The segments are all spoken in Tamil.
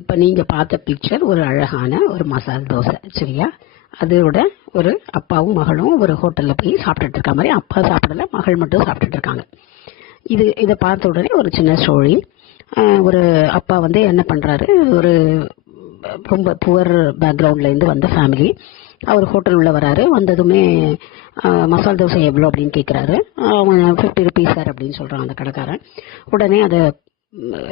இப்போ நீங்கள் பார்த்த பிக்சர் ஒரு அழகான ஒரு மசால் தோசை, சரியா? அதோட ஒரு அப்பாவும் மகளும் ஒரு ஹோட்டலில் போய் சாப்பிட்டுட்டு இருக்க மாதிரி, அப்பா சாப்பிடல, மகள் மட்டும் சாப்பிட்டுட்டு இருக்காங்க. இதை பார்த்த உடனே ஒரு சின்ன ஸ்டோரி. ஒரு அப்பா வந்து என்ன பண்ணுறாரு, ஒரு ரொம்ப புவர் பேக்ரவுண்ட்லேருந்து வந்த ஃபேமிலி. அவர் ஹோட்டல் உள்ள வராரு. வந்ததுமே மசால் தோசை எவ்வளோ அப்படின்னு கேட்குறாரு. அவன் 50 rupees சார் அப்படின்னு சொல்கிறான் அந்த கடைக்காரன். உடனே அதை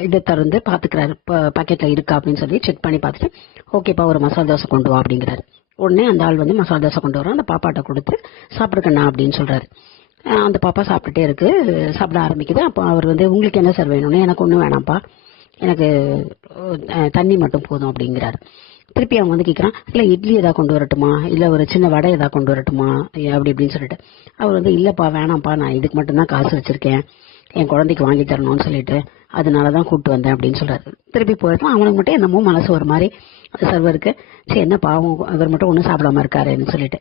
இதை திறந்து பார்த்துக்கிறாரு, பாக்கெட்டில் இருக்கா அப்படின்னு சொல்லி செக் பண்ணி பார்த்துட்டு, ஓகேப்பா ஒரு மசால் தோசை கொண்டு வா அப்படிங்கிறாரு. உடனே அந்த ஆள் வந்து மசால் தோசை கொண்டு வரோம், அந்த பாப்பாட்ட கொடுத்து சாப்பிடுக்கண்ணா அப்படின்னு சொல்கிறாரு. அந்த பாப்பா சாப்பிட்டுட்டே இருக்கு, சாப்பிட ஆரம்பிக்குது. அப்போ அவர் வந்து உங்களுக்கு என்ன சார் வேணும்னு, எனக்கு ஒன்றும் வேணாம்ப்பா, எனக்கு தண்ணி மட்டும் போதும் அப்படிங்கிறாரு. திருப்பி அவங்க வந்து கேட்குறான், இல்லை இட்லி எதாவது கொண்டு வரட்டுமா, இல்லை ஒரு சின்ன வடை எதாவது கொண்டு வரட்டுமா அப்படி இப்படின்னு சொல்லிட்டு. அவர் வந்து இல்லைப்பா வேணாம்ப்பா, நான் இதுக்கு மட்டும்தான் காசு வச்சுருக்கேன், என் குழந்தைக்கு வாங்கி தரணும்னு சொல்லிட்டு அதனால தான் கூப்பிட்டு வந்தேன் அப்படின்னு சொல்கிறாரு. திருப்பி போயிட்டான். அவனுக்கு மட்டும் என்னமோ மனசு ஒரு மாதிரி சர்வருக்கு, சரி என்ன பாவம் அவர் மட்டும் ஒன்றும் சாப்பிடாம இருக்காருன்னு சொல்லிட்டு.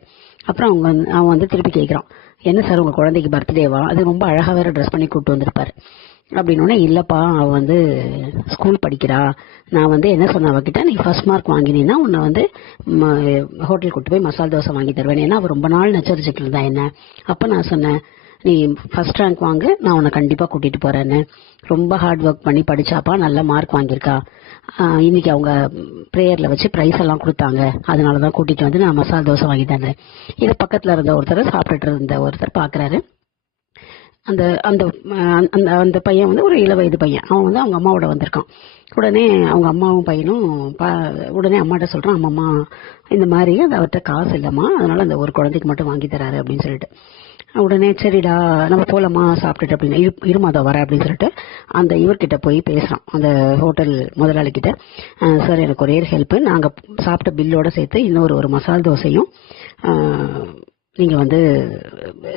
அப்புறம் அவன் வந்து திருப்பி கேட்குறான், என்ன சார் உங்கள் குழந்தைக்கு பர்த்டேவா, அது ரொம்ப அழகாக வேறு ட்ரெஸ் பண்ணி கூப்பிட்டு வந்திருப்பாரு அப்படின்னோடனே, இல்லைப்பா அவள் வந்து ஸ்கூல் படிக்கிறா, நான் வந்து என்ன சொன்ன அவகிட்ட, நீ ஃபர்ஸ்ட் மார்க் வாங்கினீன்னா உன்னை வந்து ஹோட்டல் கூட்டு போய் மசால் தோசை வாங்கி தருவேன், ஏன்னா அவள் ரொம்ப நாள் நச்சரிச்சுட்டு இருந்தா என்ன. அப்போ நான் சொன்னேன், நீ ஃபர்ஸ்ட் ரேங்க் வாங்க, நான் உன்னை கண்டிப்பாக கூட்டிகிட்டு போகிறேன்னு. ரொம்ப ஹார்ட் ஒர்க் பண்ணி படித்தாப்பா, நல்ல மார்க் வாங்கியிருக்கா, இன்னைக்கு அவங்க ப்ரேயரில் வச்சு ப்ரைஸ் எல்லாம் கொடுத்தாங்க, அதனால தான் கூட்டிகிட்டு வந்து நான் மசால் தோசை வாங்கி தந்தேன். இதை பக்கத்தில் இருந்த ஒருத்தர், சாப்பிட்டுட்டு இருந்த ஒருத்தர் பார்க்குறாரு. அந்த அந்த அந்த பையன் வந்து ஒரு 7 வயது பையன், அவன் வந்து அவங்க அம்மாவோட வந்திருக்கான். உடனே அவங்க அம்மாவும் பையனும் உடனே அம்மாட்ட சொல்கிறான், அம்மா இந்த மாதிரி அது அவர்கிட்ட காசு இல்லைம்மா, அதனால அந்த ஒரு குழந்தைக்கு மட்டும் வாங்கி தராரு அப்படின்னு சொல்லிட்டு. உடனே சரிடா நம்ம போகலாமா சாப்பிட்டுட்டு அப்படின்னு, இருமாதா வரேன் அப்படின்னு சொல்லிட்டு அந்த இவர்கிட்ட போய் பேசுகிறான், அந்த ஹோட்டல் முதலாளிகிட்ட. சார் எனக்கு ஒரே ஹெல்ப்பு, நாங்கள் சாப்பிட்ட பில்லோட சேர்த்து இன்னொரு ஒரு மசால் தோசையும் நீங்கள் வந்து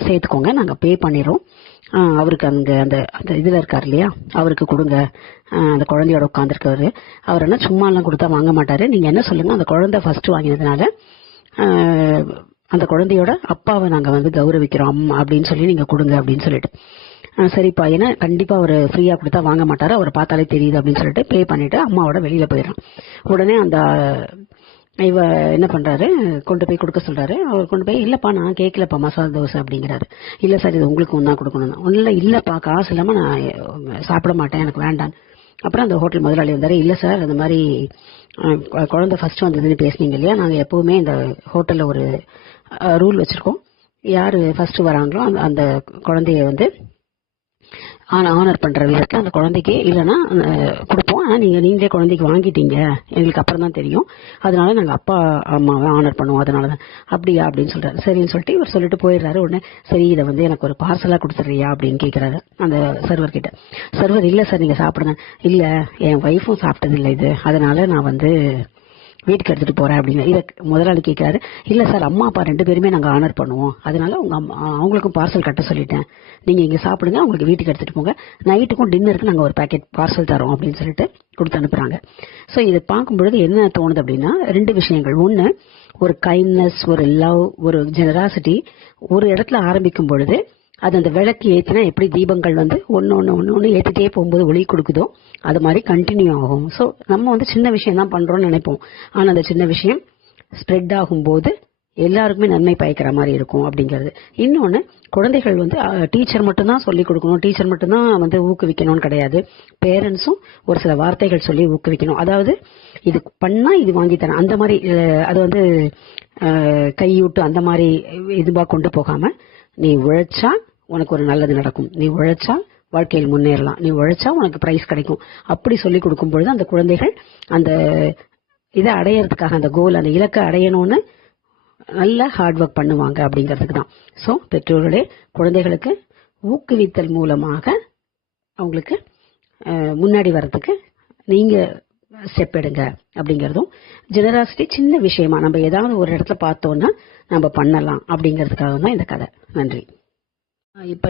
சேர்த்துக்கோங்க, நாங்கள் பே பண்ணிடுறோம், அவருக்கு அங்கே அந்த அந்த இதில் இருக்கார் இல்லையா, அவருக்கு கொடுங்க, அந்த குழந்தையோட உட்காந்துருக்கவர், அவர் என்ன சும்மாலாம் கொடுத்தா வாங்க மாட்டார், நீங்கள் என்ன சொல்லுங்கள், அந்த குழந்தை ஃபர்ஸ்ட் வாங்கினதுனால அந்த குழந்தையோட அப்பாவை நாங்கள் வந்து கௌரவிக்கிறோம் அப்படின்னு சொல்லி நீங்கள் கொடுங்க அப்படின்னு சொல்லிட்டு. சரிப்பா, ஏன்னா கண்டிப்பாக அவர் ஃப்ரீயாக கொடுத்தா வாங்க மாட்டார், அவரை பார்த்தாலே தெரியுது அப்படின்னு சொல்லிட்டு பே பண்ணிவிட்டு அம்மாவோட வெளியில் போயிடுறான். உடனே அந்த இவ என்ன பண்ணுறாரு, கொண்டு போய் கொடுக்க சொல்கிறாரு. அவர் கொண்டு போய், இல்லைப்பா நான் கேட்கலப்பா மசால் தோசை அப்படிங்கிறாரு. இல்லை சார் இது உங்களுக்கு ஒன்றா கொடுக்கணும். ஒன்றும் இல்லைப்பா காசு இல்லாமல் நான் சாப்பிட மாட்டேன், எனக்கு வேண்டாம். அப்புறம் அந்த ஹோட்டல் முதலாளி வந்தார், இல்லை சார் அந்த மாதிரி குழந்தை ஃபர்ஸ்ட் வந்ததுன்னு பேசுனீங்க இல்லையா, நாங்கள் எப்போவுமே இந்த ஹோட்டலில் ஒரு ரூல் வச்சுருக்கோம், யார் ஃபர்ஸ்ட் வராங்களோ அந்த குழந்தைய வந்து ஆனர் பண்ணுற விதத்தில் அந்த குழந்தைக்கு இல்லைன்னா கொடுப்போம், ஆனால் நீங்களே குழந்தைக்கு வாங்கிட்டீங்க எங்களுக்கு அப்புறம் தான் தெரியும், அதனால நாங்கள் அப்பா அம்மாவை ஆனர் பண்ணுவோம், அதனால தான். அப்படியா அப்படின்னு சொல்கிறாரு. சரின்னு சொல்லிட்டு இவர் சொல்லிட்டு போயிடுறாரு. உடனே சரி இதை வந்து எனக்கு ஒரு பார்சலாக கொடுத்துட்றியா அப்படின்னு கேட்குறாரு அந்த சர்வர்கிட்ட. சர்வர், இல்லை சார் நீங்கள் சாப்பிடுங்க. இல்லை என் ஒய்ஃபும் சாப்பிட்டதில்லை இது, அதனால நான் வந்து வீட்டுக்கு எடுத்துகிட்டு போகிறேன் அப்படின்னு. இதை முதலாளி கேட்குறாரு. இல்லை சார் அம்மா அப்பா 2 பேருமே நாங்கள் ஆனர் பண்ணுவோம், அதனால அவங்களுக்கும் பார்சல் கட்ட சொல்லிட்டேன், நீங்கள் இங்கே சாப்பிடுங்க, அவங்களுக்கு வீட்டுக்கு எடுத்துகிட்டு போங்க, நைட்டுக்கும் டின்னருக்கு நாங்கள் ஒரு பேக்கெட் பார்சல் தரோம் அப்படின்னு சொல்லிட்டு கொடுத்து அனுப்புகிறாங்க. ஸோ இதை பார்க்கும்பொழுது என்ன தோணுது அப்படின்னா, 2 விஷயங்கள். ஒன்று, ஒரு கைண்ட்னஸ், ஒரு லவ், ஒரு ஜெனராசிட்டி ஒரு இடத்துல ஆரம்பிக்கும் பொழுது அது அந்த விளக்கு ஏற்றினா எப்படி தீபங்கள் வந்து ஒன்று ஏற்றிட்டே போகும்போது ஒளி கொடுக்குதோ அது மாதிரி கண்டினியூ ஆகும். ஸோ நம்ம வந்து சின்ன விஷயம் தான் பண்ணுறோம்னு நினைப்போம், ஆனால் அந்த சின்ன விஷயம் ஸ்ப்ரெட் ஆகும்போது எல்லாருக்குமே நன்மை பயக்கிற மாதிரி இருக்கும் அப்படிங்கிறது. இன்னொன்று, குழந்தைகள் வந்து டீச்சர் மட்டும்தான் சொல்லிக் கொடுக்கணும், டீச்சர் மட்டும்தான் வந்து ஊக்குவிக்கணும்னு கிடையாது, பேரண்ட்ஸும் ஒரு சில வார்த்தைகள் சொல்லி ஊக்குவிக்கணும். அதாவது இது பண்ணால் இது வாங்கி தரேன் அந்த மாதிரி, அது வந்து கையூட்டு அந்த மாதிரி இதுவாக கொண்டு போகாமல், நீ உழைச்சா உனக்கு ஒரு நல்லது நடக்கும், நீ உழைச்சா வாழ்க்கையில் முன்னேறலாம், நீ உழைச்சா உனக்கு பிரைஸ் கிடைக்கும், அப்படி சொல்லி கொடுக்கும் பொழுது அந்த குழந்தைகள் அந்த இதை அடையிறதுக்காக, அந்த கோல், அந்த இலக்கை அடையணும்னு நல்ல ஹார்ட் ஒர்க் பண்ணுவாங்க அப்படிங்கிறதுக்கு தான். ஸோ பெற்றோர்களே குழந்தைகளுக்கு ஊக்குவித்தல் மூலமாக அவங்களுக்கு முன்னாடி வர்றதுக்கு நீங்கள் ஸ்டெப் எடுங்க அப்படிங்கிறதும், ஜெனராசிட்டி சின்ன விஷயமா நம்ம ஏதாவது ஒரு இடத்துல பார்த்தோன்னா நம்ம பண்ணலாம் அப்படிங்கிறதுக்காக தான் இந்த கதை. நன்றி. இப்போ